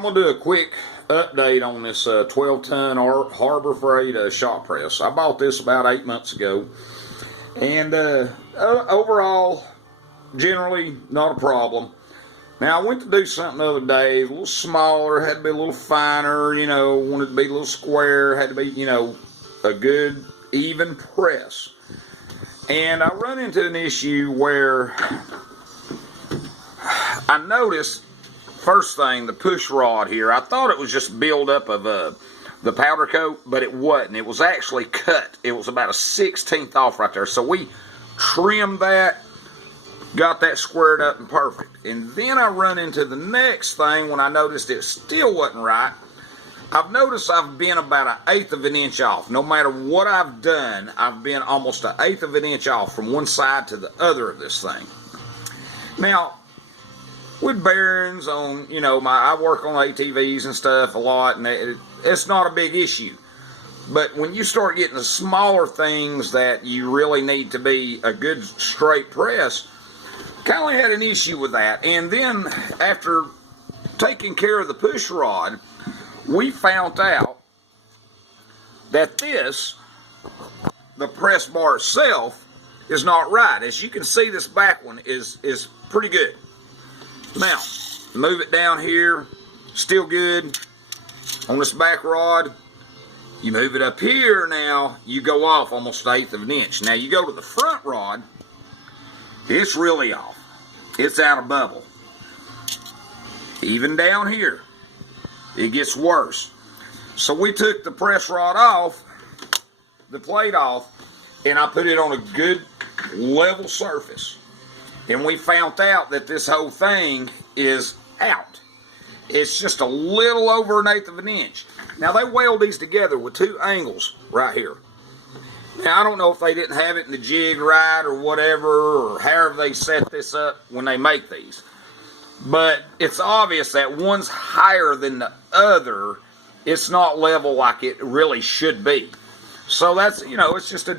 I'm going to do a quick update on this 12-ton Harbor Freight shop press. I bought this about 8 months ago, and overall, generally not a problem. Now, I went to do something the other day, a little smaller, had to be a little finer, you know, wanted to be a little square, had to be, you know, a good, even press. And I run into an issue where I noticed, first thing, the push rod here, I thought it was just buildup of the powder coat, but it wasn't. It was actually cut. It was about a 1/16 off right there. So we trimmed that, got that squared up and perfect. And then I run into the next thing when I noticed it still wasn't right. I've noticed I've been about 1/8 of an inch off. No matter what I've done, I've been almost 1/8 of an inch off from one side to the other of this thing. Now, with bearings on, you know, I work on ATVs and stuff a lot, and it's not a big issue. But when you start getting the smaller things that you really need to be a good straight press, kind of had an issue with that. And then after taking care of the push rod, we found out that the press bar itself is not right. As you can see, this back one is pretty good. Now, move it down here, still good. On this back rod, you move it up here now, you go off almost 1/8 of an inch. Now you go to the front rod, it's really off. It's out of bubble. Even down here, it gets worse. So we took the press rod off, the plate off, and I put it on a good level surface. And we found out that this whole thing is out. It's just a little over 1/8 of an inch. Now they weld these together with 2 angles right here. Now I don't know if they didn't have it in the jig right or whatever, or however they set this up when they make these. But it's obvious that one's higher than the other. It's not level like it really should be. So that's, you know, it's just a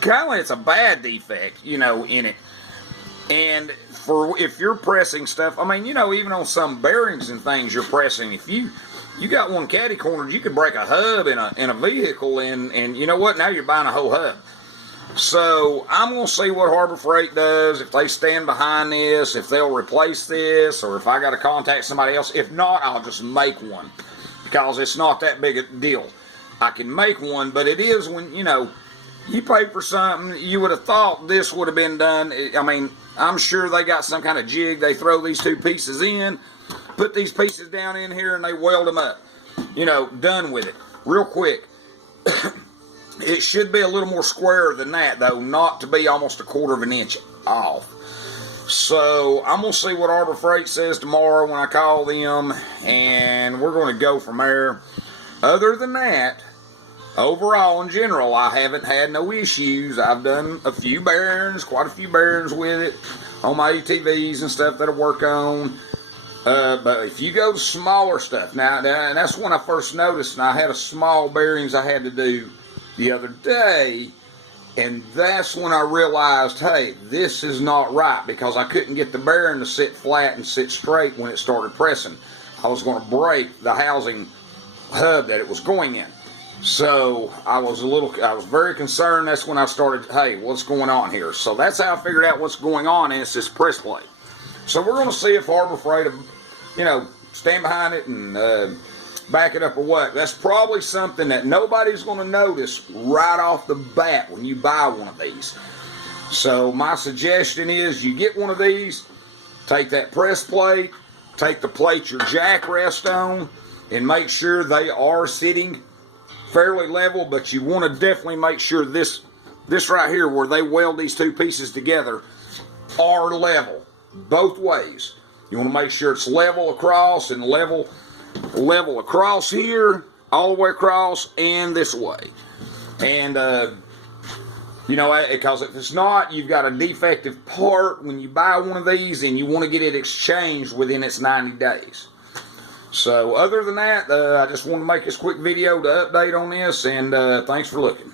kind of, it's a bad defect, you know, in it. And if you're pressing stuff, I mean, you know, even on some bearings and things you're pressing, if you got one catty cornered, you could break a hub in a vehicle, and you know what? Now you're buying a whole hub. So I'm going to see what Harbor Freight does, if they stand behind this, if they'll replace this, or if I got to contact somebody else. If not, I'll just make one, because it's not that big a deal. I can make one, but it is when, you know, you pay for something, you would have thought this would have been done. I mean, I'm sure they got some kind of jig. They throw these 2 pieces in, put these pieces down in here, and they weld them up. You know, done with it. Real quick. It should be a little more square than that, though, not to be almost 1/4 of an inch off. So I'm going to see what Harbor Freight says tomorrow when I call them, and we're going to go from there. Other than that, overall, in general, I haven't had no issues. I've done a few bearings, quite a few bearings with it on my ATVs and stuff that I work on. But if you go to smaller stuff, now, and that's when I first noticed, and I had a small bearings I had to do the other day, and that's when I realized, hey, this is not right, because I couldn't get the bearing to sit flat and sit straight when it started pressing. I was going to break the housing hub that it was going in. So I was very concerned. That's when I started, hey, what's going on here? So that's how I figured out what's going on, and it's this press plate. So we're going to see if Harbor Freight, you know, stand behind it and back it up or what. That's probably something that nobody's going to notice right off the bat when you buy one of these. So my suggestion is you get one of these, take that press plate, take the plate your jack rests on, and make sure they are sitting fairly level, but you want to definitely make sure this right here, where they weld these 2 pieces together, are level both ways. You want to make sure it's level across, and level across here, all the way across, and this way. And you know, because if it's not, you've got a defective part when you buy one of these, and you want to get it exchanged within its 90 days. So other than that, I just wanted to make this quick video to update on this, and thanks for looking.